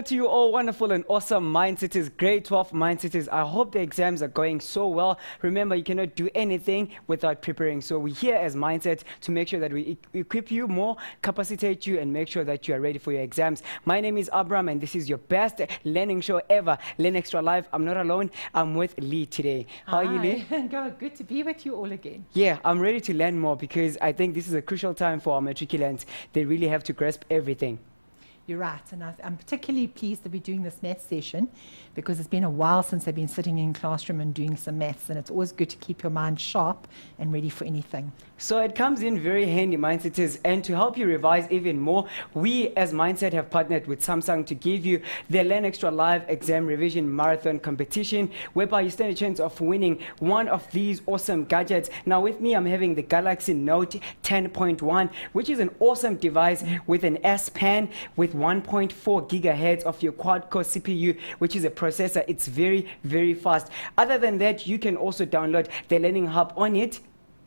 Hello to you all wonderful and awesome Mindsetters, grade 12 Mindsetters. I hope the exams are going so well. Remember, you cannot do anything without preparing. So we're here as Mindset to make sure that we equip you more, capacitate you, and make sure that you are ready for your exams. My name is Abram, and this is your best learning show ever, Learn Extra Live. I'm not alone. I'm with Lee today. How are you, Lee? Good to be with you all again. Yeah, I'm ready to learn more because I think this is a crucial time for our matriculants. They really have to grasp everything. You're right, and I'm particularly pleased that we're doing this maths session because it's been a while since I've been sitting in classroom and doing some maths, and it's always good to keep your mind sharp and ready for anything. So it comes in very handy, Mindsetters, and to help you revise even more, we as Mindset have partnered with Samsung to give you the Learn Extra Live Exam Revision Marathon Competition, whereby you stand a chance of winning one of these awesome gadgets. Now with me, I'm having the Galaxy Note 10.1, which is an awesome device with an S-Pen with 1.4 gigahertz of your quad-core CPU, which is a processor. It's very, very fast. Other than that, you can also download the Learning Hub on it.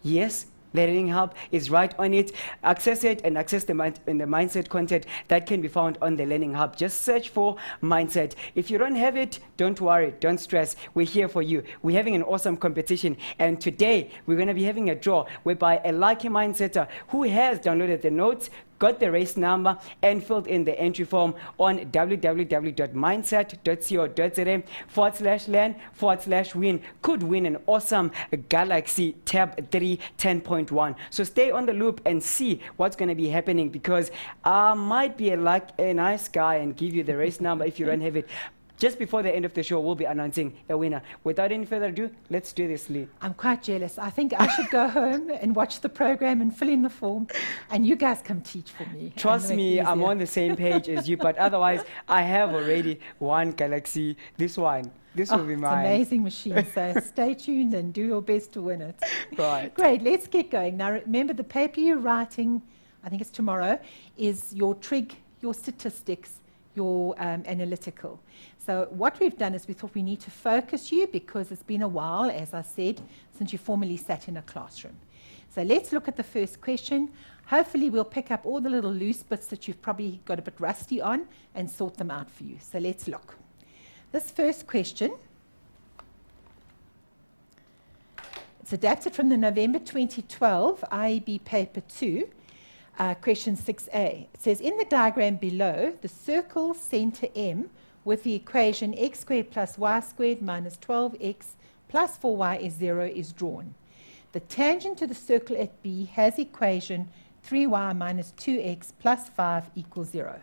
Yes, the Learning Hub is right on it. Access it and access the Mindset content that can be found on the Learning Hub. Just search for Mindset. If you don't have it, don't worry, don't stress. We're here for you. We're having an awesome competition, and today we're going to be having a draw whereby a lucky Mindsetter who has downloaded the notes, got the race number, and filled in the entry form on www.mindset.co.za/learn/win could win an awesome Galaxy Tab 3 10.1. So stay on the loop and see what's going to be happening, because I might be a nice guy and give you the race number if you don't have it. Just before the end of the show, we'll be announcing a winner. Without any further ado, let's do this, Lee. I'm quite jealous. I think I should go home and watch the program and fill in the form, and you guys come teach for me. Trust me, I'm on the same page as you, but otherwise, I have already one Galaxy. This one. This will be mine. It's an amazing machine, so stay tuned and do your best to win it. Right. Great, let's get going. Now remember, the paper you're writing, I think it's tomorrow, is your trig, your statistics, your analytical. So what we've done is we thought we need to focus you because it's been a while, as I said, since you formally sat in a classroom. So let's look at the first question. Hopefully we'll pick up all the little loose bits that you've probably got a bit rusty on and sort them out for you. So let's look. This first question, it's adapted from the November 2012 IEB paper 2. Question 6a. It says, in the diagram below, the circle center M with the equation x squared plus y squared minus 12x plus 4y is 0 is drawn. The tangent to the circle at B has equation 3y minus 2x plus 5 equals 0.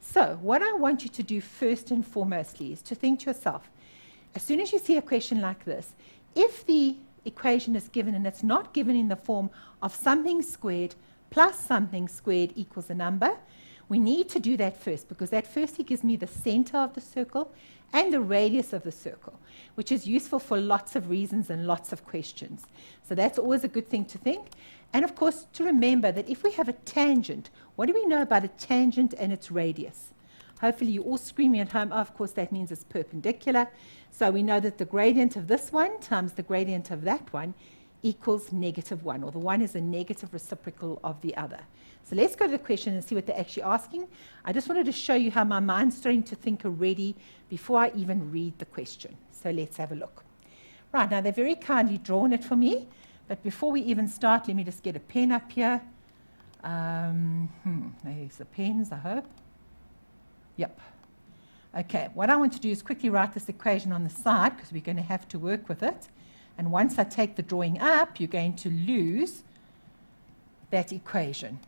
So what I want you to do first and foremostly is to think to yourself, as soon as you see a question like this, if the equation is given and it's not given in the form of something squared plus something squared equals a number, we need to do that first, because that firstly gives me the center of the circle and the radius of the circle, which is useful for lots of reasons and lots of questions. So that's always a good thing to think. And of course, to remember that if we have a tangent, what do we know about a tangent and its radius? Hopefully you're all screaming at home, oh, of course that means it's perpendicular. So we know that the gradient of this one times the gradient of that one equals -1, or the one is a negative reciprocal of the other. So let's go to the question and see what they're actually asking. I just wanted to show you how my mind's starting to think already before I even read the question. So let's have a look. Right, now they've very kindly drawn it for me, but before we even start, let me just get a pen up here. There's the pens, I hope. Yep. Okay, what I want to do is quickly write this equation on the side, because we're going to have to work with it. And once I take the drawing up, you're going to lose that equation.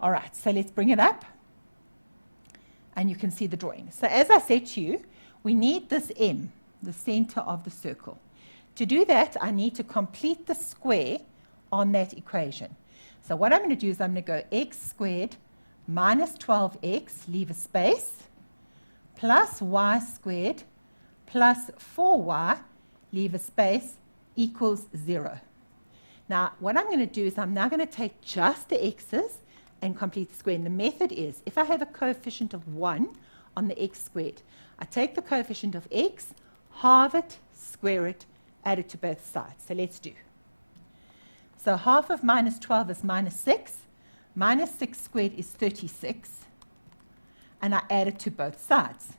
All right, so let's bring it up. And you can see the drawing. So as I said to you, we need this M, the center of the circle. To do that, I need to complete the square on that equation. So what I'm going to do is I'm going to go x squared minus 12x, leave a space, plus y squared plus 4y, leave a space, equals 0. Now, what I'm going to do is I'm now going to take just the x's and complete the square. And the method is, if I have a coefficient of 1 on the x squared, I take the coefficient of x, halve it, square it, add it to both sides. So let's do. So half of minus 12 is minus 6. Minus 6 squared is 36. and I add it to both sides.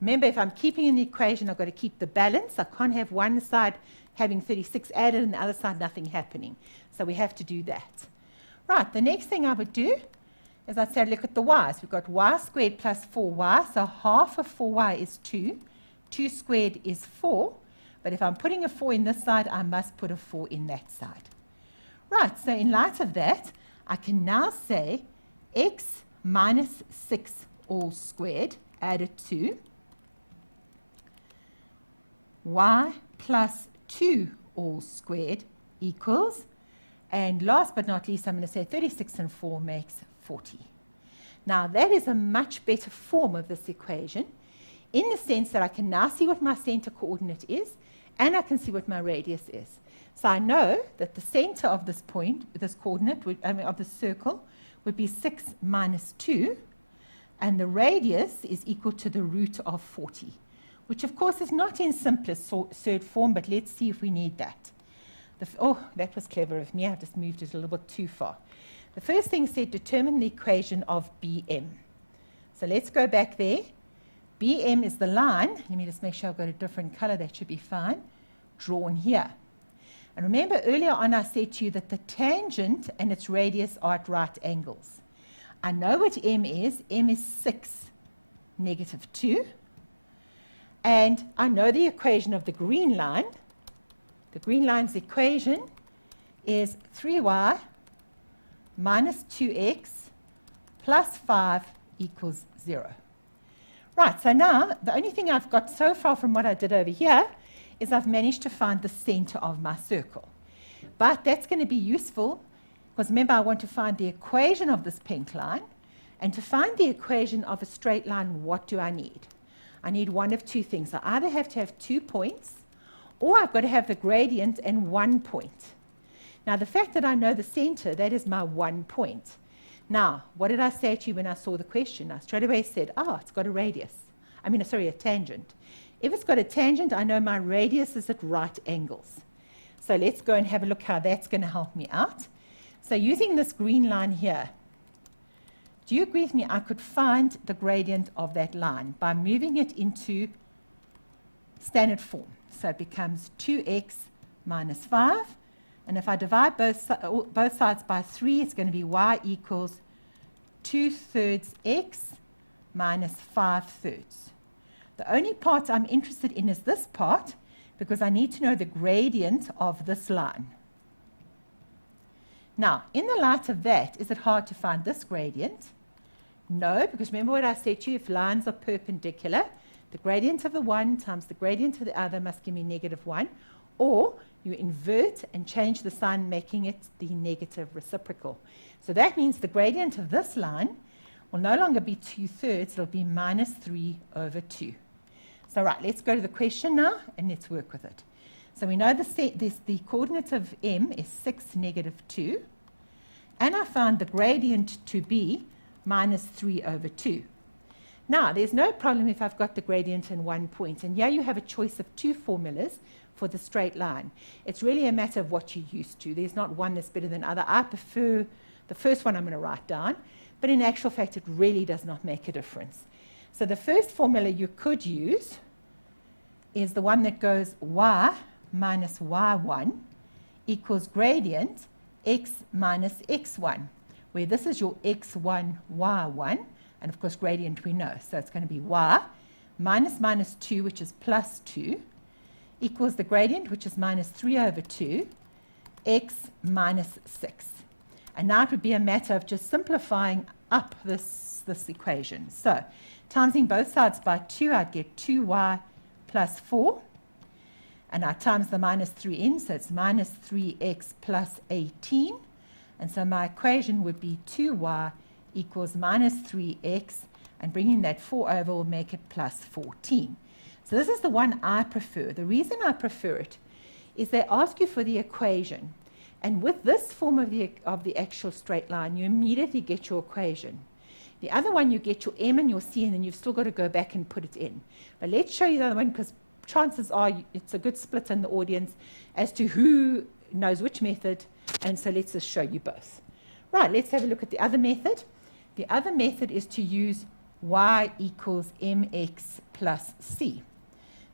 Remember, if I'm keeping in the equation, I've got to keep the balance. I can't have one side having 36 added and the other side nothing happening. So we have to do that. Right, the next thing I would do is I'd say look at the y's. We've got y squared plus 4y, so half of 4y is 2. 2 squared is 4. But if I'm putting a 4 in this side, I must put a 4 in that side. Right, so in light of that, I can now say x minus 6 all squared added to y plus 2 all squared equals, and last but not least, I'm going to say 36 and 4 makes 40. Now, that is a much better form of this equation in the sense that I can now see what my center coordinate is, and I can see what my radius is. So I know that the center of this point, this coordinate, of the circle, would be 6 minus 2, and the radius is equal to the root of 40, which of course is not in simplest third form, but let's see if we need that. Oh, that was clever of me. I just moved it a little bit too far. The first thing said determine the equation of BM. So let's go back there. BM is the line. Let me just make sure I've got a different color. That should be fine. Drawn here. And remember earlier on I said to you that the tangent and its radius are at right angles. I know what M is. M is 6, negative 2. And I know the equation of the green line. The green line's equation is 3y minus 2x plus 5 equals 0. Right, so now the only thing I've got so far from what I did over here is I've managed to find the center of my circle. But that's going to be useful because remember I want to find the equation of this pink line, and to find the equation of a straight line, what do I need? I need one of two things. I either have to have 2 points, or I've got to have the gradient and 1 point. Now the fact that I know the center, that is my 1 point. Now, what did I say to you when I saw the question? I straight away said, it's got a radius. A tangent. If it's got a tangent, I know my radius is at right angles. So let's go and have a look how that's going to help me out. So using this green line here, do you agree with me? I could find the gradient of that line by moving it into standard form. So it becomes 2x minus 5. And if I divide both sides by 3, it's going to be y equals 2/3 x minus 5/3. The only part I'm interested in is this part, because I need to know the gradient of this line. Now, in the light of that, is it hard to find this gradient? No, because remember what I said to you, if lines are perpendicular, the gradient of the one times the gradient of the other must give me -1, or you invert and change the sign, making it the negative reciprocal. So that means the gradient of this line will no longer be 2/3, it'll be -3/2. So right, let's go to the question now, and let's work with it. So we know the coordinate of M is 6, -2, and I found the gradient to be -3/2. Now, there's no problem if I've got the gradient in 1 point, and here you have a choice of 2 formulas for the straight line. It's really a matter of what you're used to. There's not one that's better than other. I prefer the first one I'm going to write down, but in actual fact, it really does not make a difference. So the first formula you could use is the one that goes y minus y1 equals gradient x minus x1, where this is your x1, y1, and of course gradient we know. So it's going to be y minus -2, which is +2, equals the gradient, which is -3/2, x minus 6. And now it would be a matter of just simplifying up this equation. So, timesing both sides by 2, I'd get 2y plus 4. And I times the -3 in, so it's -3x plus 18. And so my equation would be 2y equals -3x, and bringing that 4 over will make it +14. So this is the one I prefer. The reason I prefer it is they ask you for the equation. And with this form of the actual straight line, you immediately get your equation. The other one, you get your M and your C, and then you've still got to go back and put it in. But let's show you the other one, because chances are it's a good split in the audience as to who knows which method. And so let's just show you both. Right, let's have a look at the other method. The other method is to use y equals mx plus c.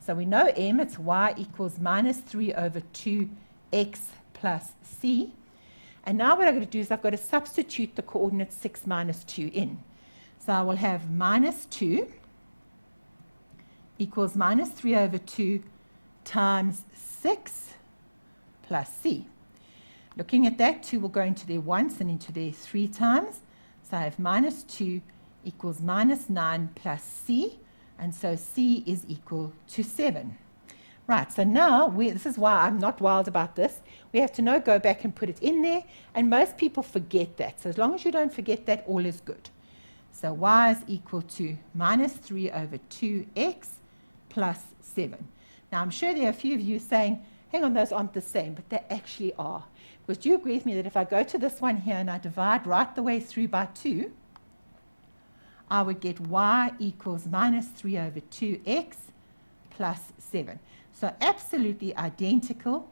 So we know m, it's y equals minus 3 over 2x plus c. And now what I'm going to do is I've got to substitute the coordinates 6 minus 2 in. So I will have minus 2 equals minus 3 over 2 times 6 plus c. Looking at that, 2 will go into there once and into there 3 times. So I have minus 2 equals minus 9 plus c, and so c is equal to 7. Right, so now, this is why I'm not wild about this. We have to now go back and put it in there, and most people forget that. So as long as you don't forget that, all is good. So y is equal to minus 3 over 2x plus 7. Now, I'm sure there are a few of you saying, hang on, those aren't the same, but they actually are. Because do you agree with me that if I go to this one here and I divide right the way through by 2, I would get y equals minus 3 over 2x plus 7. So absolutely identical,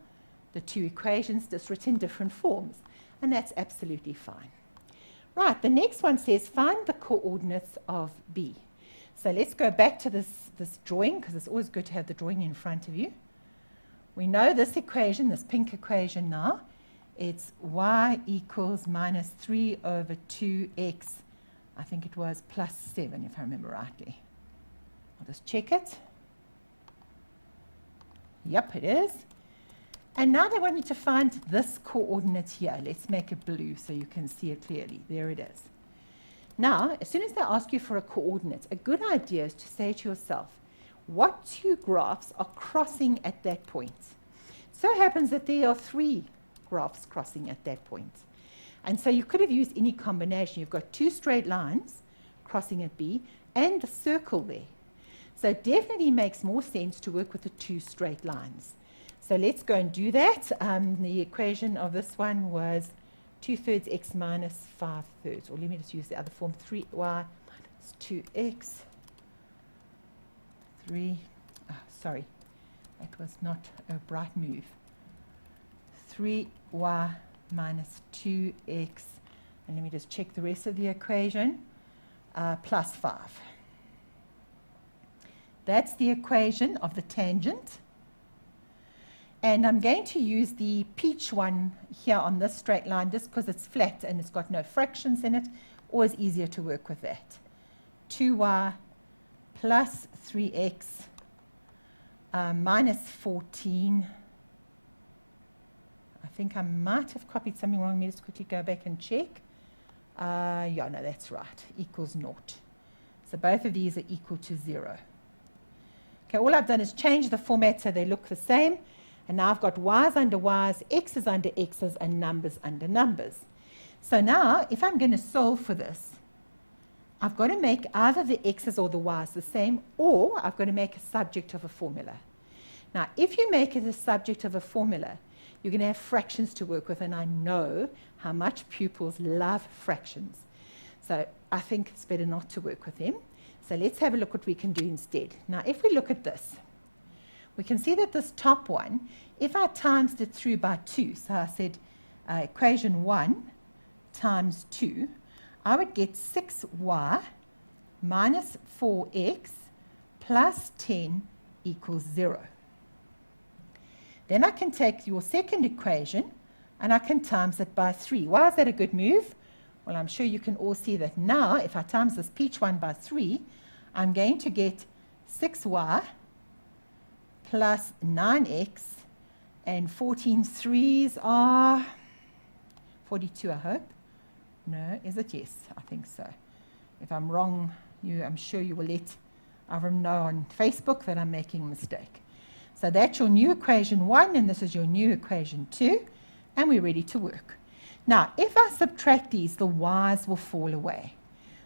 the two equations, just written in different forms. And that's absolutely fine. Right, the next one says find the coordinates of B. So let's go back to this drawing, because it's always good to have the drawing in front of you. We know this equation, this pink equation now. It's y equals minus 3 over 2x, I think it was, plus 7, if I remember rightly. I'll just check it. Yep, it is. And now they want me to find this coordinate here. Let's make it blue so you can see it clearly. There it is. Now, as soon as they ask you for a coordinate, a good idea is to say to yourself, what two graphs are crossing at that point? So it happens that there are 3 graphs crossing at that point. And so you could have used any combination. You've got 2 straight lines crossing at B and the circle there. So it definitely makes more sense to work with the 2 straight lines. So let's go and do that. The equation of this one was 2/3 x minus 5/3. Or let me just use the other form, 3y minus 2x. 3, sorry, that was not a bright move. 3y minus 2x. And let me just check the rest of the equation. Plus 5. That's the equation of the tangent. And I'm going to use the peach one here on this straight line just because it's flat and it's got no fractions in it. Always easier to work with that. 2y plus 3x minus 14. I think I might have copied something wrong. Let me just quickly go back and check. Yeah, no, that's right. Equals 0. So both of these are equal to 0. Okay, all I've done is change the format so they look the same. And now I've got y's under y's, x's under x's, and numbers under numbers. So now, if I'm going to solve for this, I've got to make either the x's or the y's the same, or I've got to make a subject of a formula. Now, if you make it a subject of a formula, you're going to have fractions to work with, and I know how much pupils love fractions. So I think it's better not to work with them. So let's have a look what we can do instead. Now, if we look at this, we can see that this top one, if I times it through by 2, so I said equation 1 times 2, I would get 6y minus 4x plus 10 equals 0. Then I can take your second equation and I can times it by 3. Why is that a good move? Well, I'm sure you can all see that now, if I times this peach one by 3, I'm going to get 6y plus 9x, and 14 threes are 42, I hope. No, is it? Yes, I think so. If I'm wrong, I'm sure you will let Avram know on Facebook that I'm making a mistake. So that's your new equation 1, and this is your new equation 2, and we're ready to work. Now, if I subtract these, the y's will fall away.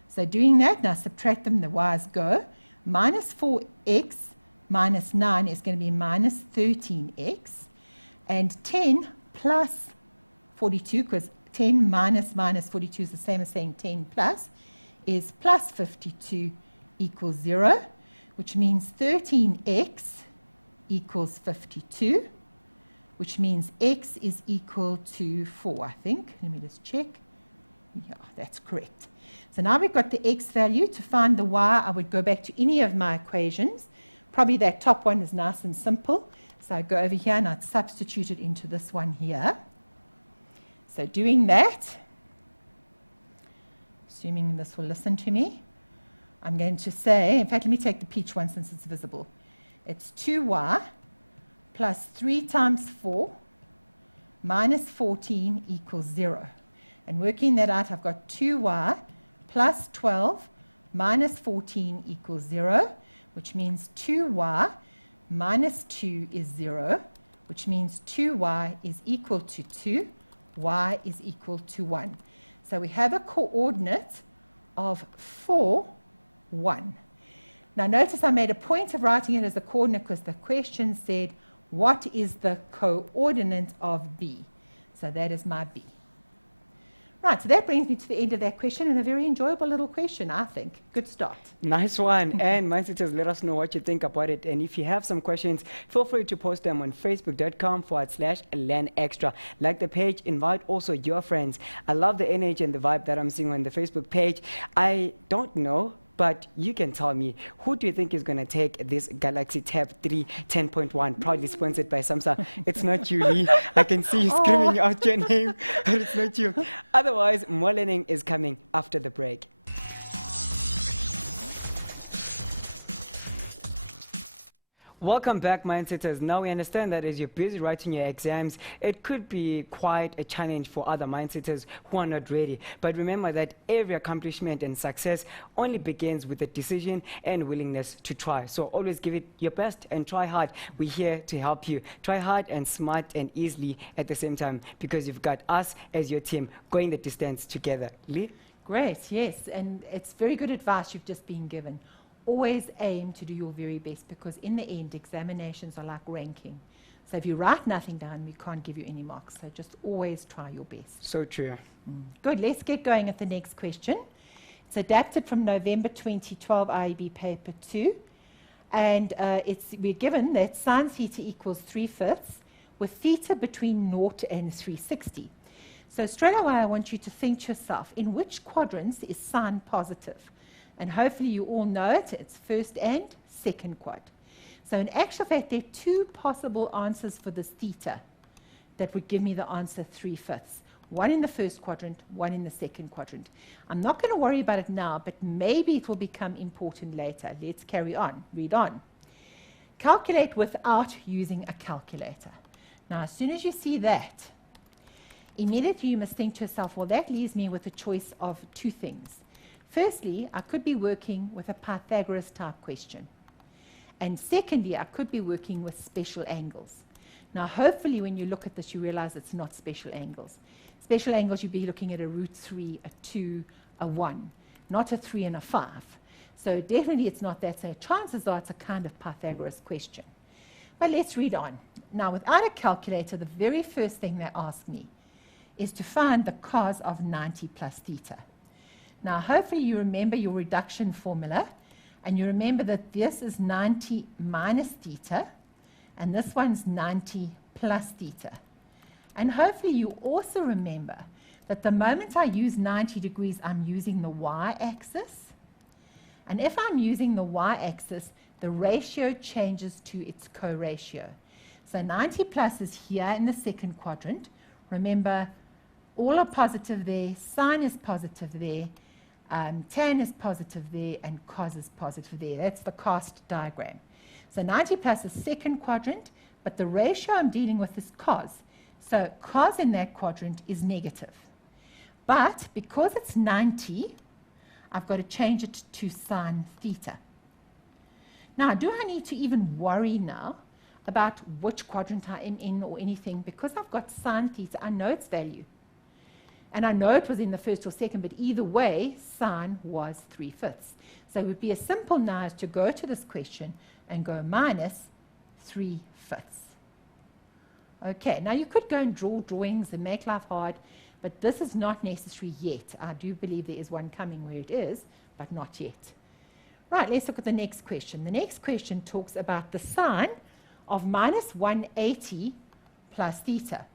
So doing that, now subtract them, the y's go. Minus 4x minus 9 is going to be minus 13x. And 10 plus 42, because 10 minus 42 is the same as saying 10 plus, is plus 52 equals 0, which means 13x equals 52, which means x is equal to 4, I think. Let me just check. Yeah, that's correct. So now we've got the x value. To find the y, I would go back to any of my equations. Probably that top one is nice and simple. So I'd go over here and I'd substitute it into this one here. So doing that, assuming this will listen to me, I'm going to say, in fact, let me take the peach one since it's visible. It's 2y plus 3 times 4 minus 14 equals 0. And working that out, I've got 2y plus 12 minus 14 equals 0, which means 2y minus 2 is 0, which means 2y is equal to 2, y is equal to 1. So we have a coordinate of 4, 1. Now notice I made a point of writing it as a coordinate because the question said, what is the coordinate of B? So that is my B. Right, so that brings me to the end of that question, and a very enjoyable little question, I think. Good start. Nice one. And Mindsetters, let us know what you think about it. And if you have some questions, feel free to post them on facebook.com/learnextra. Like the page, invite also your friends. I love the energy and the vibe that I'm seeing on the Facebook page. I don't know, but you can tell me, who do you think is going to take this Galaxy Tab 3 10.1, proudly sponsored by Samsung? It's not you, Lee. I can see you screaming out your name, but it's not you. Otherwise, more learning is coming after the break. Welcome back, Mindsetters. Now we understand that as you're busy writing your exams, it could be quite a challenge for other Mindsetters who are not ready. But remember that every accomplishment and success only begins with a decision and willingness to try. So always give it your best and try hard. We're here to help you. Try hard and smart and easily at the same time, because you've got us as your team going the distance together. Lee? Great, yes, and it's very good advice you've just been given. Always aim to do your very best, because in the end, examinations are like ranking. So if you write nothing down, we can't give you any marks. So just always try your best. So true. Good, let's get going at the next question. It's adapted from November 2012 IEB paper 2. And we're given that sine theta equals 3/5 with theta between 0 and 360. So straight away, I want you to think to yourself, in which quadrants is sine positive? And hopefully you all know it. It's first and second quad. So in actual fact, there are 2 possible answers for this theta that would give me the answer 3/5. One in the first quadrant, one in the second quadrant. I'm not going to worry about it now, but maybe it will become important later. Let's carry on. Read on. Calculate without using a calculator. Now, as soon as you see that, immediately you must think to yourself, well, that leaves me with a choice of 2 things. Firstly, I could be working with a Pythagoras type question. And secondly, I could be working with special angles. Now, hopefully, when you look at this, you realize it's not special angles. Special angles, you'd be looking at a √3, a 2, a 1, not a 3 and a 5. So definitely it's not that. So chances are it's a kind of Pythagoras question. But let's read on. Now, without a calculator, the very first thing they ask me is to find the cos of 90 plus theta. Now, hopefully you remember your reduction formula, and you remember that this is 90 minus theta, and this one's 90 plus theta. And hopefully you also remember that the moment I use 90 degrees, I'm using the y-axis. And if I'm using the y-axis, the ratio changes to its co-ratio. So 90 plus is here in the second quadrant. Remember, all are positive there, sine is positive there, tan is positive there, and cos is positive there. That's the cast diagram. So 90 plus is second quadrant, but the ratio I'm dealing with is cos. So cos in that quadrant is negative. But because it's 90, I've got to change it to sine theta. Now, do I need to even worry now about which quadrant I am in or anything? Because I've got sine theta, I know its value. And I know it was in the first or second, but either way, sine was 3/5. So it would be as simple now as to go to this question and go minus 3/5. Okay, now you could go and draw drawings and make life hard, but this is not necessary yet. I do believe there is one coming where it is, but not yet. Right, let's look at the next question. The next question talks about the sine of minus 180 plus theta.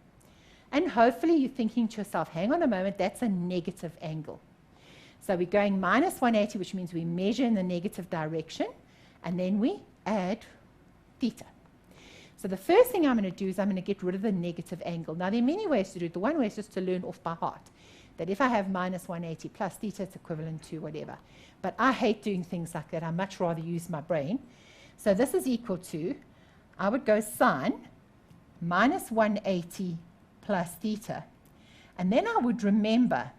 And hopefully you're thinking to yourself, hang on a moment, that's a negative angle. So So we're going minus 180, which means we measure in the negative direction, and then we add theta. So the first thing I'm going to do is I'm going to get rid of the negative angle. Now, there are many ways to do it. The one way is just to learn off by heart, that if I have minus 180 plus theta, it's equivalent to whatever. But I hate doing things like that. I much rather use my brain. So this is equal to, I would go sine minus 180 plus theta. And then I would remember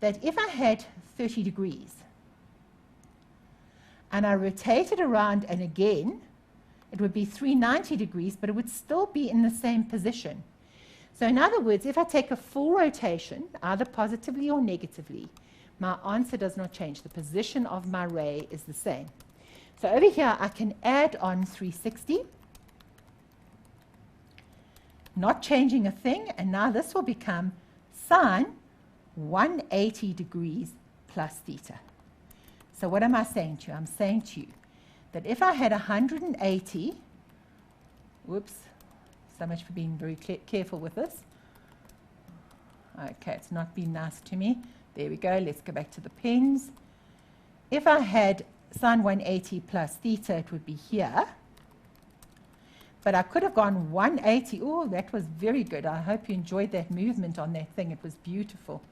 that if I had 30 degrees and I rotated around and again, it would be 390 degrees, but it would still be in the same position. So in other words, if I take a full rotation, either positively or negatively, my answer does not change. The position of my ray is the same. So over here, I can add on 360, not changing a thing, and now this will become sine 180 degrees plus theta. So what am I saying to you? I'm saying to you that if I had 180, whoops, so much for being very careful with this. Okay, it's not been nice to me. There we go. Let's go back to the pens. If I had sine 180 plus theta, it would be here. But I could have gone 180. Oh, that was very good. I hope you enjoyed that movement on that thing. It was beautiful.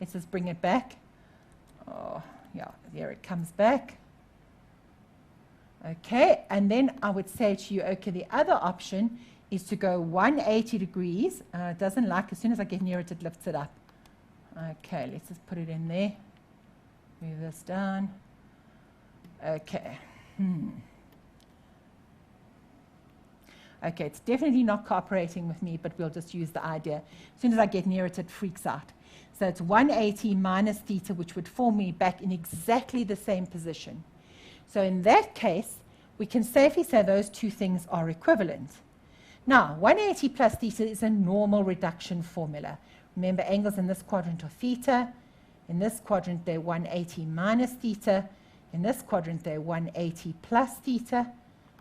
Let's just bring it back. Oh, yeah, there it comes back. Okay, and then I would say to you, okay, the other option is to go 180 degrees. It doesn't like, as soon as I get near it, it lifts it up. Okay, let's just put it in there. Move this down. Okay. Okay, it's definitely not cooperating with me, but we'll just use the idea. As soon as I get near it, it freaks out. So it's 180 minus theta, which would form me back in exactly the same position. So in that case, we can safely say those two things are equivalent. Now, 180 plus theta is a normal reduction formula. Remember, angles in this quadrant are theta. In this quadrant, they're 180 minus theta. In this quadrant, they're 180 plus theta.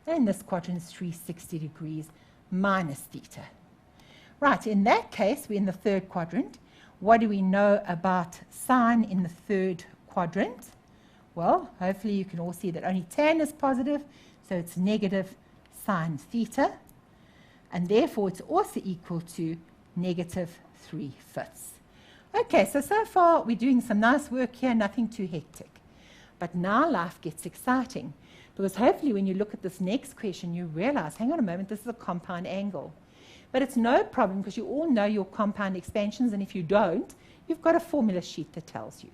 And in this quadrant, it's 360 degrees minus theta. Right, in that case, we're in the third quadrant. What do we know about sine in the third quadrant? Well, hopefully you can all see that only tan is positive, so it's negative sine theta. And therefore, it's also equal to negative 3/5. Okay, so far we're doing some nice work here, nothing too hectic. But now life gets exciting, because hopefully when you look at this next question, you realize, hang on a moment, this is a compound angle. But it's no problem, because you all know your compound expansions, and if you don't, you've got a formula sheet that tells you.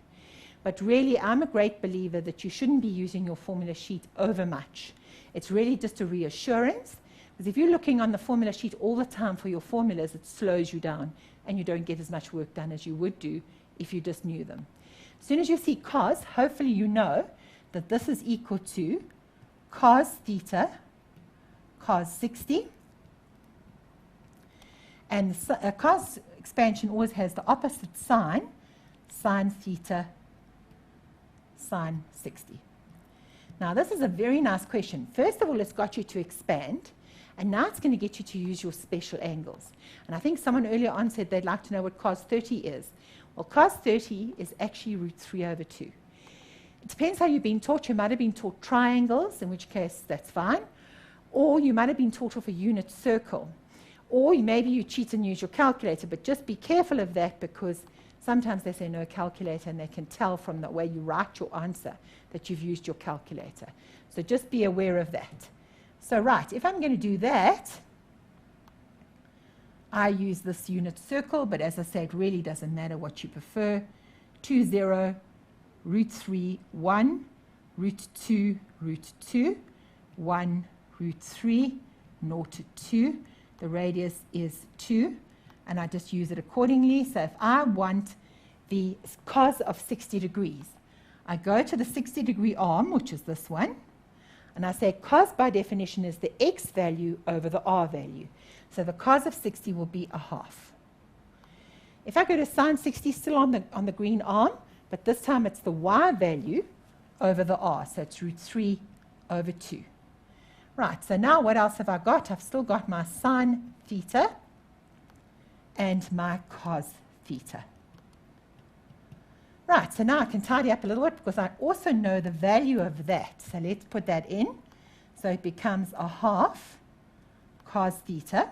But really, I'm a great believer that you shouldn't be using your formula sheet over much. It's really just a reassurance, because if you're looking on the formula sheet all the time for your formulas, it slows you down, and you don't get as much work done as you would do if you just knew them. As soon as you see cos, hopefully you know that this is equal to cos theta, cos 60. And cos expansion always has the opposite sign, sine theta, sine 60. Now, this is a very nice question. First of all, it's got you to expand, and now it's going to get you to use your special angles. And I think someone earlier on said they'd like to know what cos 30 is. Well, cos 30 is actually root 3/2. It depends how you've been taught. You might have been taught triangles, in which case that's fine. Or you might have been taught off a unit circle. Or maybe you cheat and use your calculator, but just be careful of that, because sometimes they say no calculator, and they can tell from the way you write your answer that you've used your calculator. So just be aware of that. So right, if I'm going to do that, I use this unit circle, but as I say, it really doesn't matter what you prefer. 2, 0, root 3, 1, root 2, root 2, 1, root 3, 0 to 2. The radius is 2, and I just use it accordingly. So if I want the cos of 60 degrees, I go to the 60-degree arm, which is this one, and I say cos by definition is the x value over the r value. So the cos of 60 will be 1/2. If I go to sine 60, still on the green arm, but this time it's the y value over the r, so it's root 3/2. Right, so now what else have I got? I've still got my sine theta and my cos theta. Right, so now I can tidy up a little bit because I also know the value of that. So let's put that in. So it becomes a half cos theta.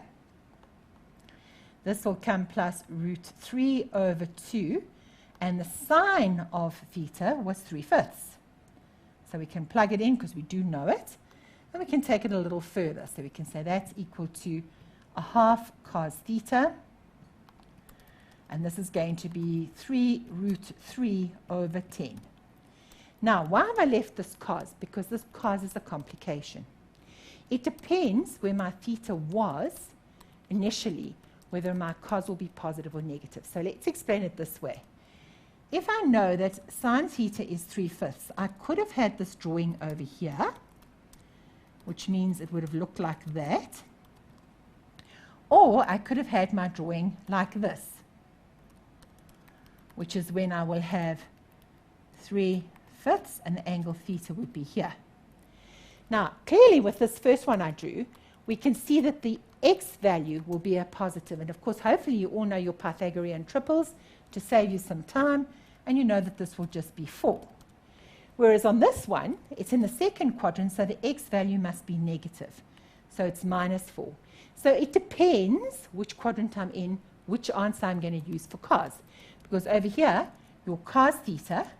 This will come plus root 3 over 2. And the sine of theta was 3/5. So we can plug it in because we do know it. And we can take it a little further. So we can say that's equal to a half cos theta. And this is going to be 3 root 3 over 10. Now, why have I left this cos? Because this cos is a complication. It depends where my theta was initially, whether my cos will be positive or negative. So let's explain it this way. If I know that sine theta is 3/5, I could have had this drawing over here, which means it would have looked like that. Or I could have had my drawing like this, which is when I will have 3/5 and the angle theta would be here. Now, clearly with this first one I drew, we can see that the x value will be a positive. And of course, hopefully you all know your Pythagorean triples to save you some time, and you know that this will just be 4. Whereas on this one, it's in the second quadrant, so the x value must be negative. So it's -4. So it depends which quadrant I'm in, which answer I'm going to use for cos. Because over here, your cos theta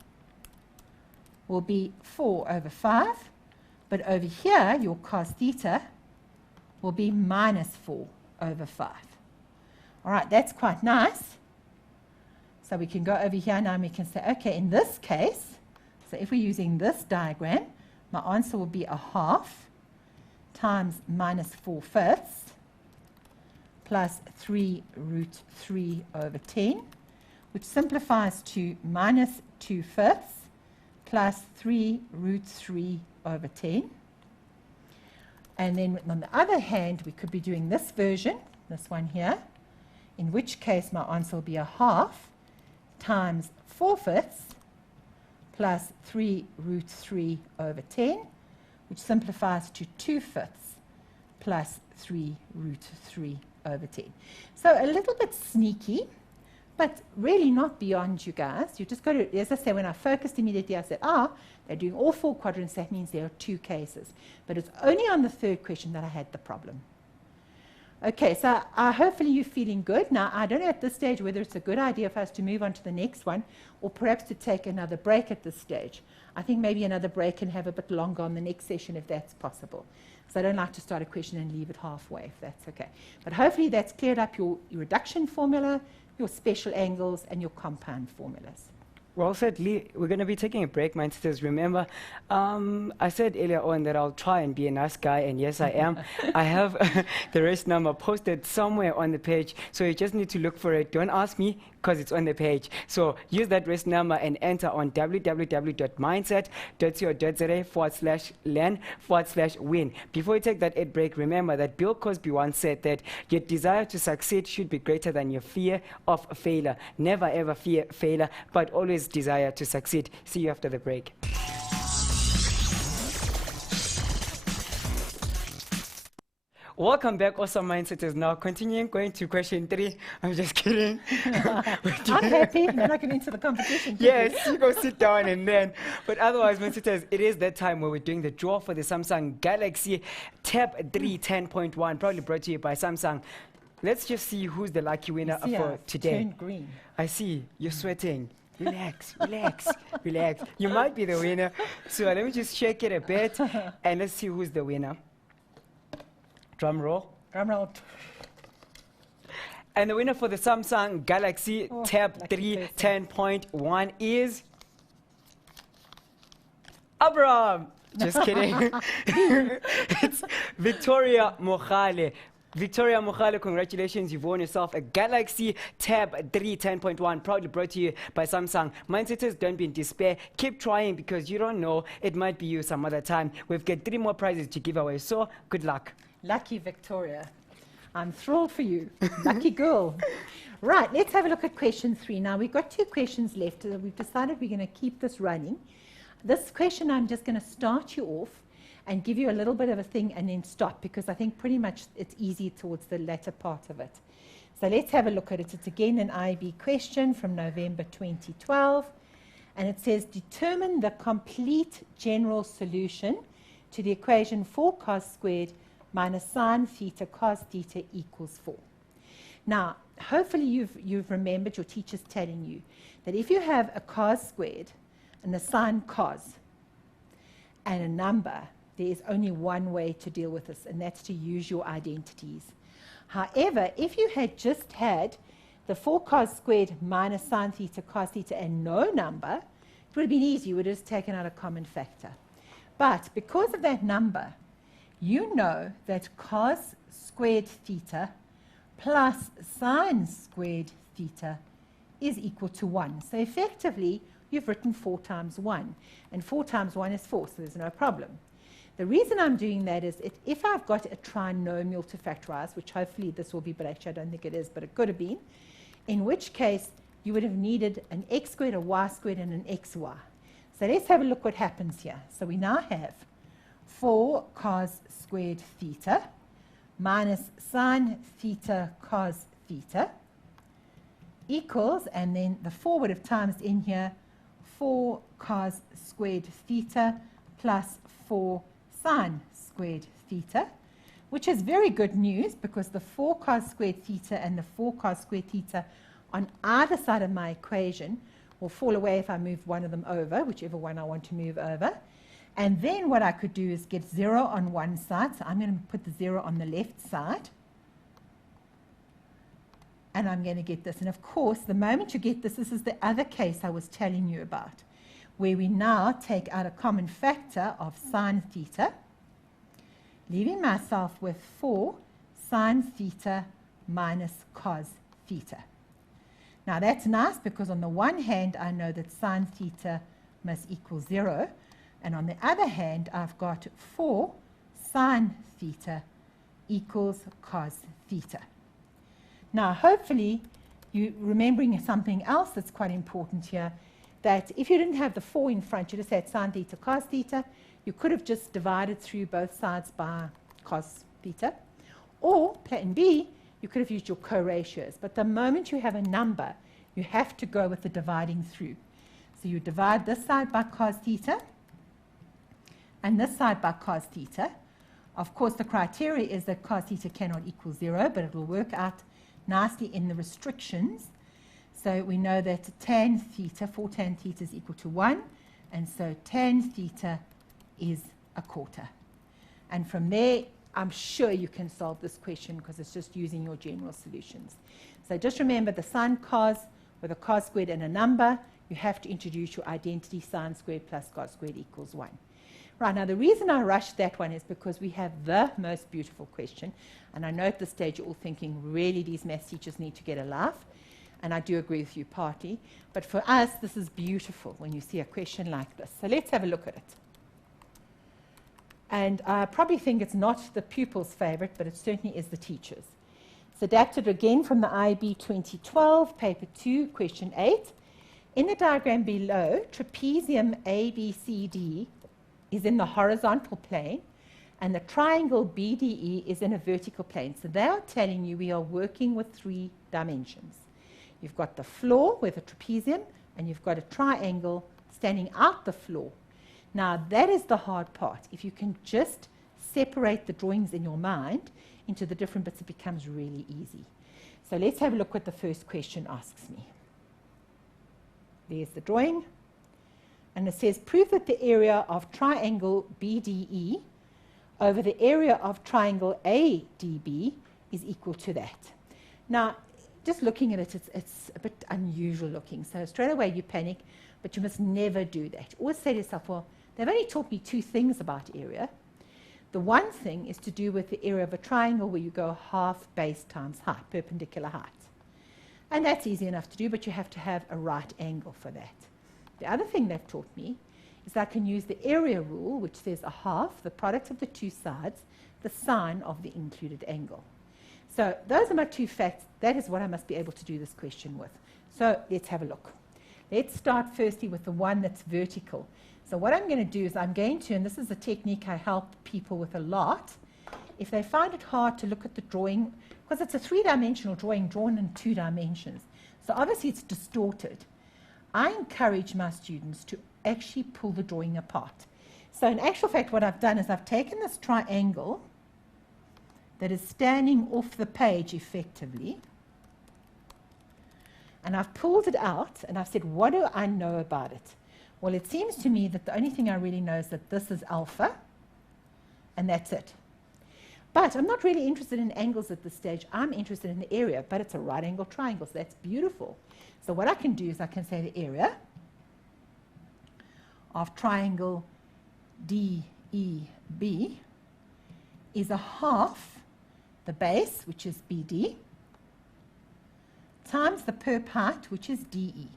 will be 4 over 5. But over here, your cos theta will be -4 over 5. All right, that's quite nice. So we can go over here now and we can say, okay, in this case, so if we're using this diagram, my answer will be a half times -4/5 plus 3 root 3 over 10, which simplifies to -2/5 plus 3 root 3 over 10. And then on the other hand, we could be doing this version, this one here, in which case my answer will be a half times 4/5 plus 3 root 3 over 10, which simplifies to 2/5 plus 3 root 3 over 10. So a little bit sneaky, but really not beyond you guys. You just got to, as I say, when I focused immediately, I said, they're doing all 4 quadrants. That means there are 2 cases. But it's only on the third question that I had the problem. Okay, so hopefully you're feeling good. Now, I don't know at this stage whether it's a good idea for us to move on to the next one or perhaps to take another break at this stage. I think maybe another break and have a bit longer on the next session if that's possible. So I don't like to start a question and leave it halfway, if that's okay. But hopefully that's cleared up your reduction formula, your special angles, and your compound formulas. Well said, Lee. We're going to be taking a break, Mindsetters. Remember, I said earlier on that I'll try and be a nice guy, and yes, I am. I have the race number posted somewhere on the page, so you just need to look for it. Don't ask me, because it's on the page. So use that race number and enter on www.mindset.co.za/learn/win. Before you take that ad break, remember that Bill Cosby once said that your desire to succeed should be greater than your fear of failure. Never ever fear failure, but always desire to succeed. See you after the break. Welcome back, awesome Mindsetters. Now continuing, going to question 3. I'm just kidding. I'm happy, and then I can enter the competition. Yes, you go sit down and then. But otherwise, Mindsetters, it is that time where we're doing the draw for the Samsung Galaxy Tab 3 10.1, probably brought to you by Samsung. Let's just see who's the lucky winner for today. Turned green. I see, you're sweating. Relax, relax, relax. You might be the winner. So let me just shake it a bit, and let's see who's the winner. Drum roll. Drum roll. And the winner for the Samsung Galaxy Tab 3 10.1 is Abraham. Just kidding. It's Victoria Mohale. Victoria Mohale, congratulations. You've won yourself a Galaxy Tab 3 10.1, proudly brought to you by Samsung. Mindsetters, don't be in despair. Keep trying because you don't know. It might be you some other time. We've got 3 more prizes to give away, so good luck. Lucky Victoria. I'm thrilled for you. Lucky girl. Right, let's have a look at question 3. Now, we've got 2 questions left. We've decided we're going to keep this running. This question, I'm just going to start you off and give you a little bit of a thing and then stop, because I think pretty much it's easy towards the latter part of it. So let's have a look at it. It's again an IEB question from November 2012. And it says determine the complete general solution to the equation 4 cos squared minus sine theta cos theta equals 4. Now, hopefully you've remembered your teachers telling you that if you have a cos squared and a sine cos and a number, there is only one way to deal with this, and that's to use your identities. However, if you had just had the 4 cos squared minus sine theta cos theta and no number, it would have been easy. You would have just taken out a common factor. But because of that number, you know that cos squared theta plus sine squared theta is equal to 1. So effectively, you've written 4 times 1. And 4 times 1 is 4, so there's no problem. The reason I'm doing that is if I've got a trinomial to factorize, which hopefully this will be, but actually I don't think it is, but it could have been, in which case you would have needed an x squared, a y squared, and an xy. So let's have a look what happens here. So we now have 4 cos squared theta minus sine theta cos theta equals, and then the 4 would have times in here, 4 cos squared theta plus 4 sine squared theta, which is very good news because the 4 cos squared theta and the 4 cos squared theta on either side of my equation will fall away if I move one of them over, whichever one I want to move over. And then what I could do is get 0 on one side, so I'm going to put the 0 on the left side. And I'm going to get this. And of course, the moment you get this, this is the other case I was telling you about, where we now take out a common factor of sine theta, leaving myself with 4 sine theta minus cos theta. Now that's nice because on the one hand, I know that sine theta must equal 0. And on the other hand, I've got 4 sine theta equals cos theta. Now, hopefully, you're remembering something else that's quite important here, that if you didn't have the 4 in front, you just had sine theta cos theta, you could have just divided through both sides by cos theta. Or, plan B, you could have used your co-ratios. But the moment you have a number, you have to go with the dividing through. So you divide this side by cos theta, and this side by cos theta. Of course, the criteria is that cos theta cannot equal 0, but it will work out nicely in the restrictions. So we know that tan theta, 4 tan theta is equal to 1, and so tan theta is a quarter. And from there, I'm sure you can solve this question because it's just using your general solutions. So just remember the sine cos with a cos squared and a number, you have to introduce your identity sine squared plus cos squared equals 1. Right, now the reason I rushed that one is because we have the most beautiful question. And I know at this stage you're all thinking, really, these maths teachers need to get a laugh. And I do agree with you partly. But for us, this is beautiful when you see a question like this. So let's have a look at it. And I probably think it's not the pupil's favorite, but it certainly is the teacher's. It's adapted again from the IEB 2012, paper 2, question 8. In the diagram below, trapezium ABCD is in the horizontal plane, and the triangle BDE is in a vertical plane. So they are telling you we are working with 3 dimensions. You've got the floor with a trapezium, and you've got a triangle standing out the floor. Now, that is the hard part. If you can just separate the drawings in your mind into the different bits, it becomes really easy. So let's have a look what the first question asks me. There's the drawing. And it says, prove that the area of triangle BDE over the area of triangle ADB is equal to that. Now, just looking at it, it's a bit unusual looking. So straight away you panic, but you must never do that. Always say to yourself, well, they've only taught me 2 things about area. The one thing is to do with the area of a triangle where you go half base times height, perpendicular height. And that's easy enough to do, but you have to have a right angle for that. The other thing they've taught me is I can use the area rule, which says a half, the product of the 2 sides, the sine of the included angle. So those are my 2 facts. That is what I must be able to do this question with. So let's have a look. Let's start firstly with the one that's vertical. So what I'm going to do is I'm going to, and this is a technique I help people with a lot, if they find it hard to look at the drawing, because it's a 3-dimensional drawing drawn in 2 dimensions, so obviously it's distorted. I encourage my students to actually pull the drawing apart. So in actual fact, what I've done is I've taken this triangle that is standing off the page effectively, and I've pulled it out, and I've said, what do I know about it? Well, it seems to me that the only thing I really know is that this is alpha, and that's it. But I'm not really interested in angles at this stage. I'm interested in the area, but it's a right angle triangle, so that's beautiful. So what I can do is I can say the area of triangle DEB is a half the base, which is BD, times the perp height, which is DE.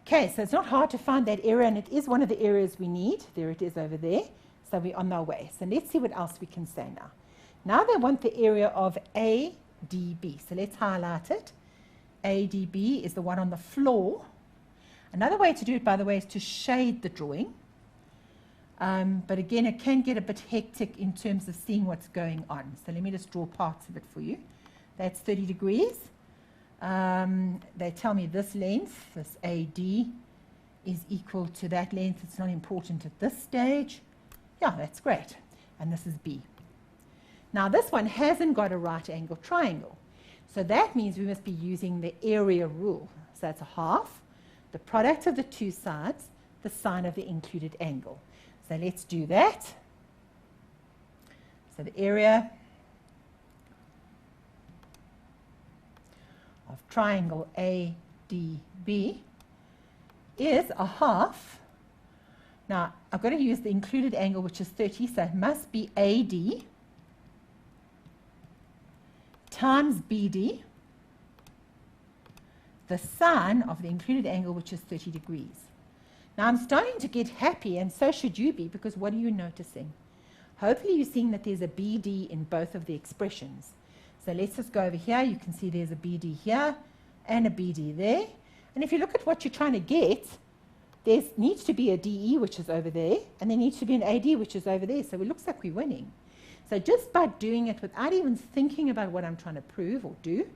Okay, so it's not hard to find that area, and it is one of the areas we need. There it is over there. So we're on our way. So let's see what else we can say now. Now they want the area of ADB. So let's highlight it. ADB is the one on the floor. Another way to do it, by the way, is to shade the drawing. But again, it can get a bit hectic in terms of seeing what's going on. So let me just draw parts of it for you. That's 30 degrees. They tell me this length, this AD, is equal to that length. It's not important at this stage. Yeah, that's great. And this is B. Now, this one hasn't got a right angle triangle. So that means we must be using the area rule. So that's a half, the product of the two sides, the sine of the included angle. So let's do that. So the area of triangle ADB is a half. Now, I've got to use the included angle, which is 30, so it must be AD times BD, the sine of the included angle, which is 30 degrees. Now, I'm starting to get happy, and so should you be, because what are you noticing? Hopefully, you're seeing that there's a BD in both of the expressions. So let's just go over here. You can see there's a BD here and a BD there. And if you look at what you're trying to get, there needs to be a DE, which is over there, and there needs to be an AD, which is over there. So it looks like we're winning. So just by doing it without even thinking about what I'm trying to prove or do,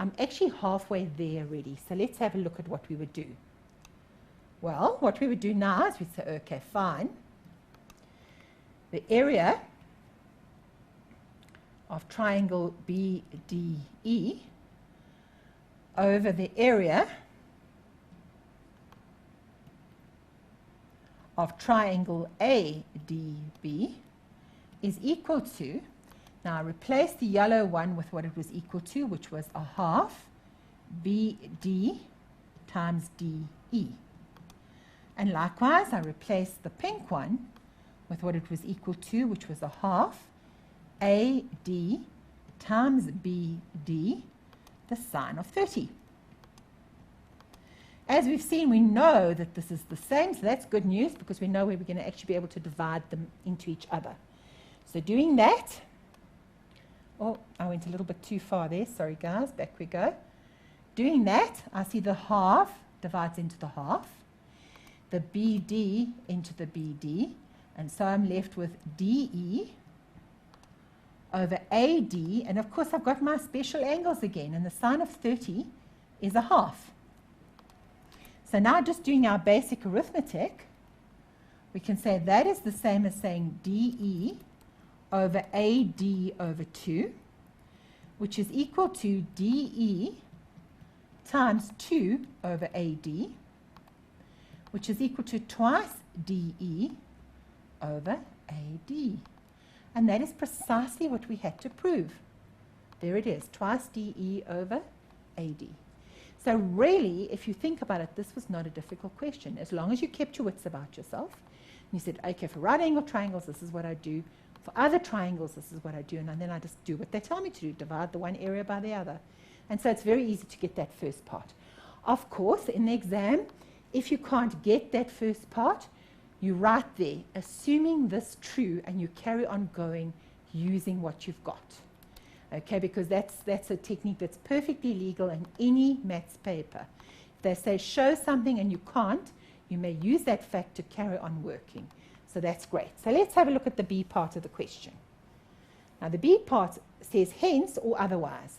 I'm actually halfway there already. So let's have a look at what we would do. Well, what we would do now is we'd say, okay, fine. The area of triangle BDE over the area of triangle ADB is equal to, now replace the yellow one with what it was equal to, which was a half BD times DE. And likewise, I replace the pink one with what it was equal to, which was a half AD times BD, the sine of 30. As we've seen, we know that this is the same, so that's good news because we know where we're going to actually be able to divide them into each other. So doing that, oh, I went a little bit too far there, sorry guys, back we go. Doing that, I see the half divides into the half, the BD into the BD, and so I'm left with DE over AD, and of course I've got my special angles again, and the sine of 30 is a half. So now just doing our basic arithmetic, we can say that is the same as saying DE over AD over 2, which is equal to DE times 2 over AD, which is equal to twice DE over AD. And that is precisely what we had to prove. There it is, twice DE over AD. So really, if you think about it, this was not a difficult question. As long as you kept your wits about yourself, and you said, okay, for right angle triangles, this is what I do. For other triangles, this is what I do. And then I just do what they tell me to do, divide the one area by the other. And so it's very easy to get that first part. Of course, in the exam, if you can't get that first part, you write there, assuming this true, and you carry on going using what you've got. Okay, because that's a technique that's perfectly legal in any maths paper. If they say show something and you can't, you may use that fact to carry on working. So that's great. So let's have a look at the B part of the question. Now the B part says hence or otherwise.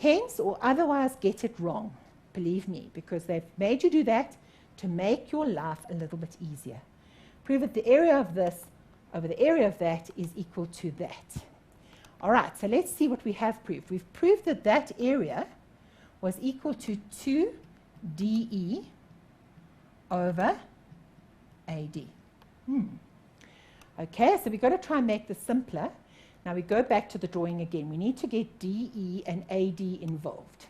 Hence or otherwise get it wrong. believe me, because they've made you do that to make your life a little bit easier. Prove that the area of this over the area of that is equal to that. All right, so let's see what we have proved. We've proved that that area was equal to 2DE over AD. Okay, so we've got to try and make this simpler. Now we go back to the drawing again. We need to get DE and AD involved.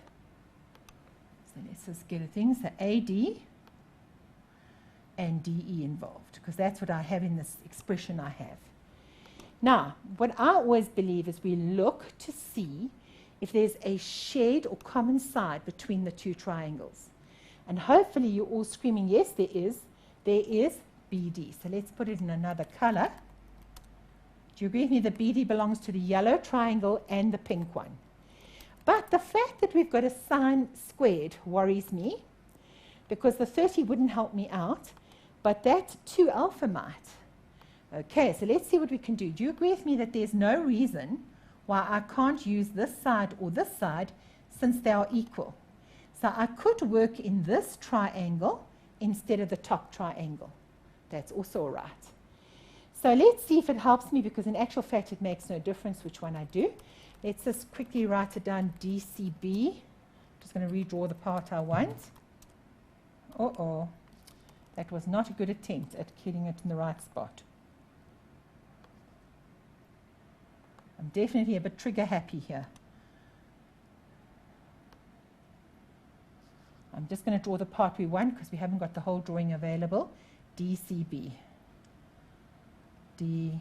So let's just get a thing. So AD and DE involved, because that's what I have in this expression I have. Now, what I always believe is we look to see if there's a shared or common side between the two triangles. And hopefully you're all screaming, yes, there is. There is BD. So let's put it in another color. Do you agree with me that BD belongs to the yellow triangle and the pink one? But the fact that we've got a sine squared worries me, because the 30 wouldn't help me out, but that 2 alpha might. Okay, so let's see what we can do. Do you agree with me that there's no reason why I can't use this side or this side since they are equal? So I could work in this triangle instead of the top triangle. That's also all right. So let's see if it helps me, because in actual fact it makes no difference which one I do. Let's just quickly write it down, DCB. Just going to redraw the part I want. Uh-oh. That was not a good attempt at getting it in the right spot. I'm definitely a bit trigger happy here. I'm just going to draw the part we want, because we haven't got the whole drawing available. DCB. DCB.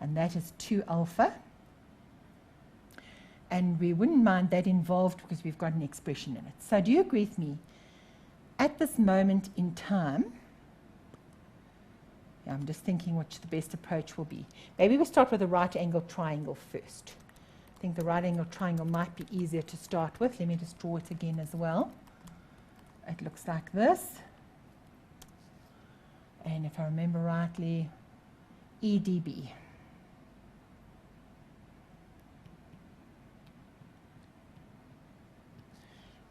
And that is 2 alpha. And we wouldn't mind that involved because we've got an expression in it. So do you agree with me? At this moment in time, I'm just thinking what the best approach will be. Maybe we'll start with a right angle triangle first. I think the right angle triangle might be easier to start with. Let me just draw it again as well. It looks like this. And if I remember rightly, EDB.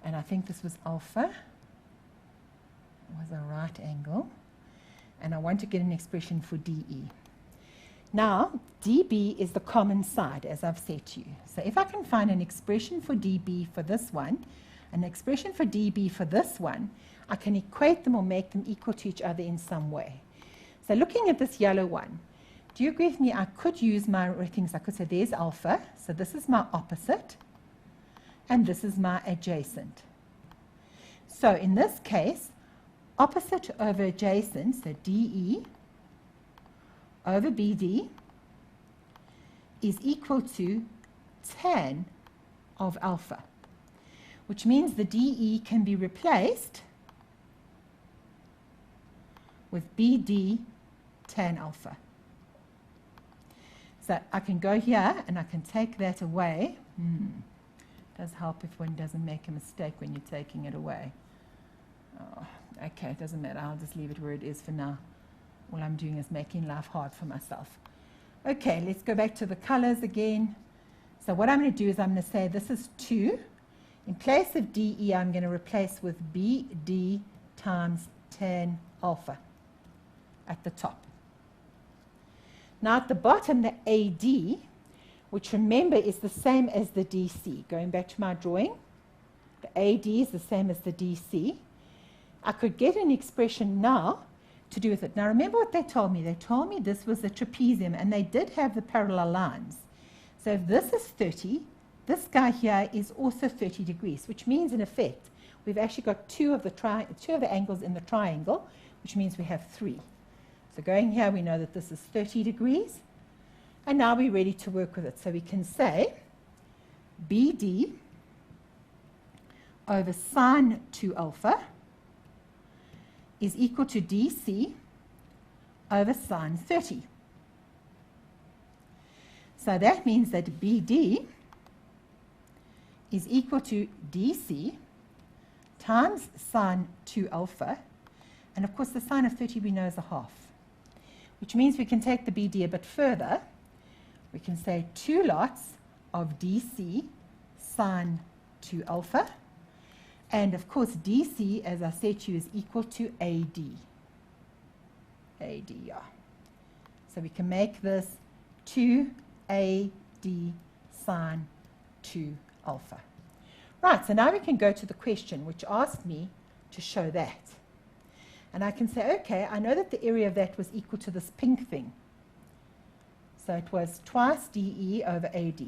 And I think this was alpha. It was a right angle. And I want to get an expression for DE. Now, DB is the common side, as I've said to you. So if I can find an expression for DB for this one, an expression for DB for this one, I can equate them or make them equal to each other in some way. So looking at this yellow one, do you agree with me? I could use my things. I could say there's alpha, so this is my opposite, and this is my adjacent. So in this case, opposite over adjacent, so DE over BD is equal to tan of alpha, which means the DE can be replaced with BD tan alpha. So I can go here and I can take that away. It does help if one doesn't make a mistake when you're taking it away. Oh, okay, it doesn't matter. I'll just leave it where it is for now. All I'm doing is making life hard for myself. Okay, let's go back to the colors again. So what I'm going to do is I'm going to say this is 2. In place of DE, I'm going to replace with BD times tan alpha at the top. Now at the bottom, the AD, which remember is the same as the DC. Going back to my drawing, the AD is the same as the DC. I could get an expression now to do with it. Now remember what they told me. They told me this was a trapezium, and they did have the parallel lines. So if this is 30, this guy here is also 30 degrees, which means in effect we've actually got two of the angles in the triangle, which means we have 3. So going here, we know that this is 30 degrees. And now we're ready to work with it. So we can say BD over sine 2 alpha is equal to DC over sine 30. So that means that BD is equal to DC times sine 2 alpha. And of course, the sine of 30 we know is a half, which means we can take the BD a bit further. We can say 2 lots of DC sine 2 alpha. And of course, DC, as I said to you, is equal to AD. AD, yeah. So we can make this 2AD sine 2 alpha. Right, so now we can go to the question which asked me to show that. And I can say, okay, I know that the area of that was equal to this pink thing. So it was twice DE over AD.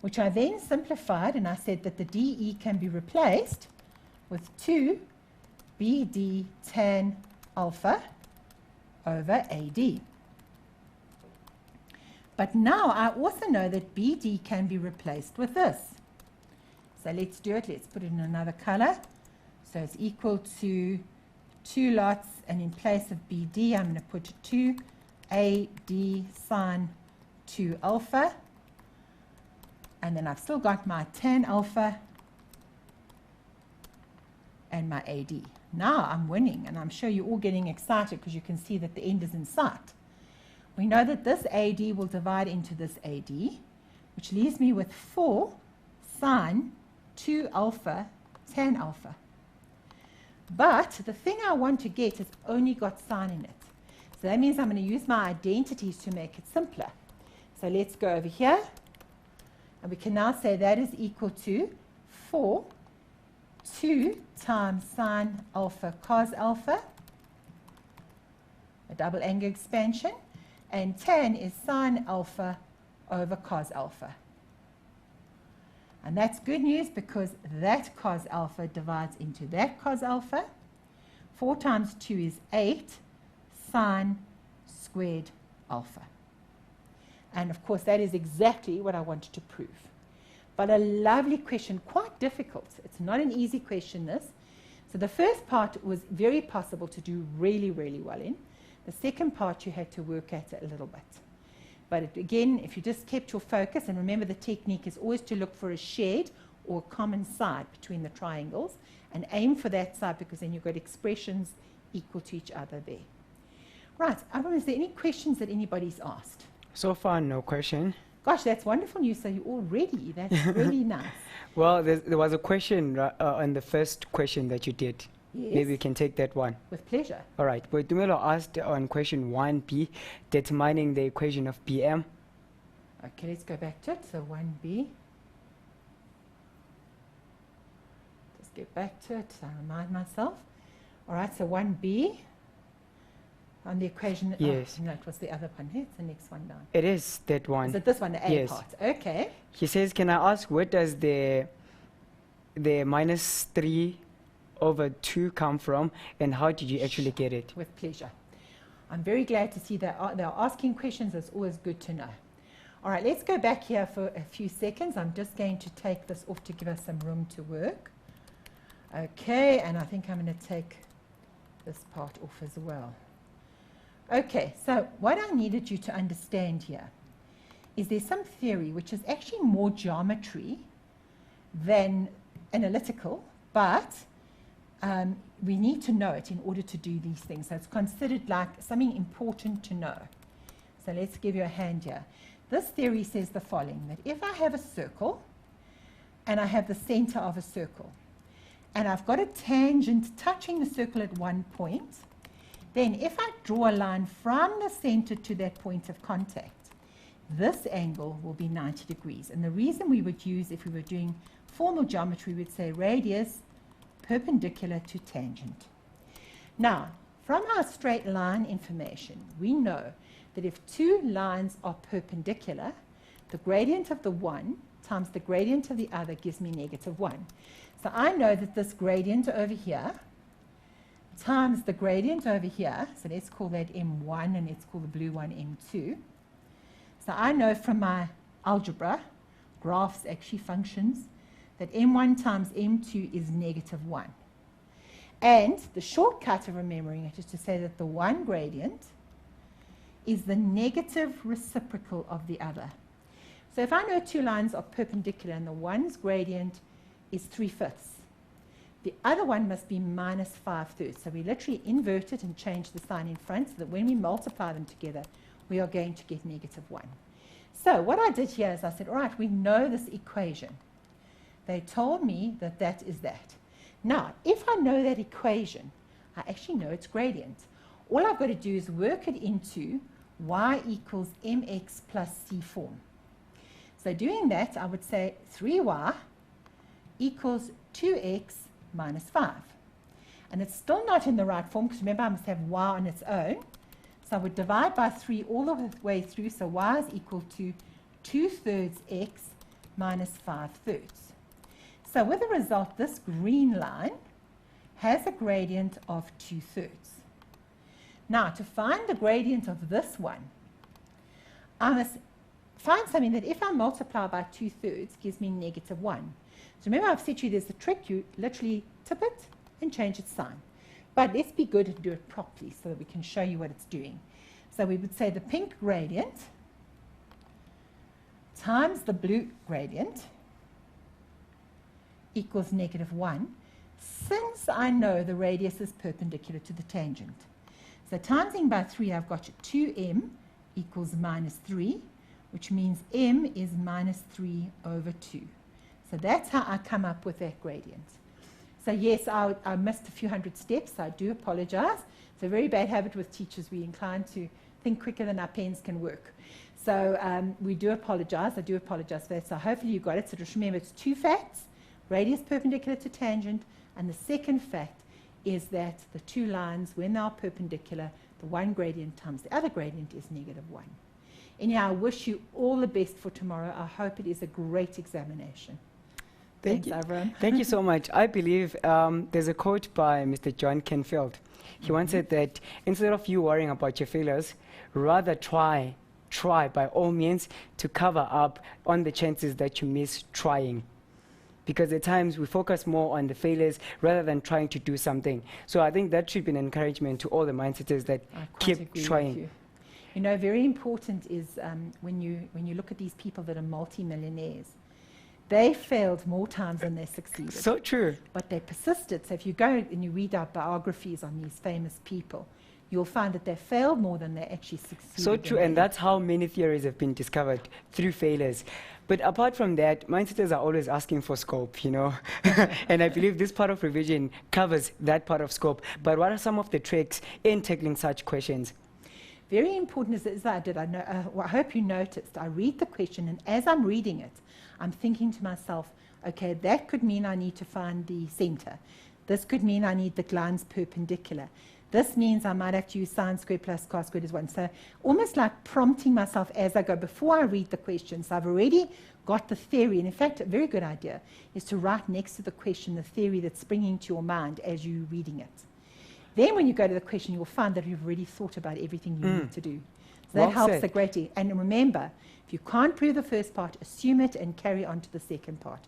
Which I then simplified, and I said that the DE can be replaced with 2 BD tan alpha over AD. But now I also know that BD can be replaced with this. So let's do it. Let's put it in another color. So it's equal to 2 lots, and in place of BD, I'm going to put 2AD sine 2 alpha. And then I've still got my tan alpha and my AD. Now I'm winning, and I'm sure you're all getting excited because you can see that the end is in sight. We know that this AD will divide into this AD, which leaves me with 4 sine 2 alpha tan alpha. But the thing I want to get has only got sine in it. So that means I'm going to use my identities to make it simpler. So let's go over here. And we can now say that is equal to 4, 2 times sine alpha cos alpha, a double angle expansion, and tan is sine alpha over cos alpha. And that's good news because that cos alpha divides into that cos alpha. 4 times 2 is 8 sine squared alpha. And of course, that is exactly what I wanted to prove. But a lovely question, quite difficult. It's not an easy question, this. So the first part was very possible to do really, really well in. The second part you had to work at a little bit. But again, if you just kept your focus, and remember the technique is always to look for a shared or a common side between the triangles, and aim for that side because then you've got expressions equal to each other there. Right, is there any questions that anybody's asked? So far, no question. Gosh, that's wonderful news. So you're all ready. That's really nice. Well, there was a question on the first question that you did. Yes. Maybe we can take that one. With pleasure. All right. But Dumelo asked on question 1b, determining the equation of BM. Okay, let's go back to it. So 1b. Just get back to it. I remind myself. All right, so 1b. On the equation, yes. Oh, no, it was the other one. It's the next one down. It is that one. Is it this one, the A yes. part? Okay. He says, can I ask where does the minus 3 over 2 come from, and how did you actually get it? With pleasure. I'm very glad to see that they're asking questions. It's always good to know. All right, let's go back here for a few seconds. I'm just going to take this off to give us some room to work. Okay, and I think I'm going to take this part off as well. Okay, so what I needed you to understand here is there's some theory which is actually more geometry than analytical, but we need to know it in order to do these things. So it's considered like something important to know. So let's give you a hand here. This theory says the following, that if I have a circle and I have the center of a circle and I've got a tangent touching the circle at one point, then if I draw a line from the center to that point of contact, this angle will be 90 degrees. And the reason we would use, if we were doing formal geometry, we'd say radius perpendicular to tangent. Now, from our straight line information, we know that if 2 lines are perpendicular, the gradient of the one times the gradient of the other gives me -1. So I know that this gradient over here times the gradient over here, so let's call that M1 and let's call the blue one M2. So I know from my algebra, graphs actually functions, that M1 times M2 is -1. And the shortcut of remembering it is to say that the one gradient is the negative reciprocal of the other. So if I know 2 lines are perpendicular and the one's gradient is 3/5, the other one must be -5/3. So we literally invert it and change the sign in front so that when we multiply them together, we are going to get negative 1. So what I did here is I said, all right, we know this equation. They told me that that is that. Now, if I know that equation, I actually know its gradient. All I've got to do is work it into y equals mx plus c form. So doing that, I would say 3y equals 2x minus 5. And it's still not in the right form, because remember, I must have y on its own. So I would divide by 3 all the way through, so y is equal to 2/3 x minus 5/3. So with the result, this green line has a gradient of 2/3. Now, to find the gradient of this one, I must find something that if I multiply by 2/3 gives me negative 1. So remember, I've said to you there's a trick. You literally tip it and change its sign. But let's be good and do it properly so that we can show you what it's doing. So we would say the pink gradient times the blue gradient equals negative 1, since I know the radius is perpendicular to the tangent. So timesing by 3, I've got 2m equals minus 3, which means m is minus 3 over 2. So that's how I come up with that gradient. So yes, I missed a few hundred steps. I do apologize. It's a very bad habit with teachers. We're inclined to think quicker than our pens can work. So we do apologize. I do apologize for that. So hopefully you got it. So just remember, it's two facts: radius perpendicular to tangent, and the second fact is that the two lines, when they are perpendicular, the one gradient times the other gradient is negative 1. Anyhow, I wish you all the best for tomorrow. I hope it is a great examination. Thank Thanks, you. Avram. Thank you so much. I believe there's a quote by Mr. John Canfield. He once said that instead of you worrying about your failures, rather try by all means to cover up on the chances that you miss trying. Because at times we focus more on the failures rather than trying to do something. So I think that should be an encouragement to all the mindsetters that I quite keep agree with trying. you. You know, very important is when you look at these people that are multi-millionaires, they failed more times than they succeeded. So true. But they persisted. So if you go and you read out biographies on these famous people, you'll find that they failed more than they actually succeeded. So true, and that's how many theories have been discovered, through failures. But apart from that, mindsetters are always asking for scope, you know. And I believe this part of revision covers that part of scope. But what are some of the tricks in tackling such questions? Very important is I did. I hope you noticed. I read the question, and as I'm reading it, I'm thinking to myself, okay, that could mean I need to find the center. This could mean I need the lines perpendicular. This means I might have to use sine squared plus cos squared is 1. So almost like prompting myself as I go before I read the question. So I've already got the theory. And in fact, a very good idea is to write next to the question the theory that's springing to your mind as you're reading it. Then when you go to the question, you'll find that you've already thought about everything you need to do. So that helps a great deal. And remember, if you can't prove the first part, assume it and carry on to the second part.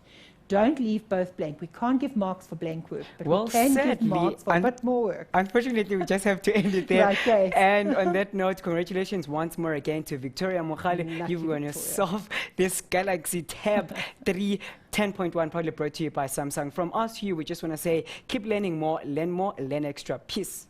Don't leave both blank. We can't give marks for blank work, but we can give marks for a bit more work. Unfortunately, we just have to end it there. Okay. And on that note, congratulations once more again to Victoria Mokhale. You've won yourself this Galaxy Tab 3 10.1, proudly brought to you by Samsung. From us to you, we just want to say, keep learning more, learn extra. Peace.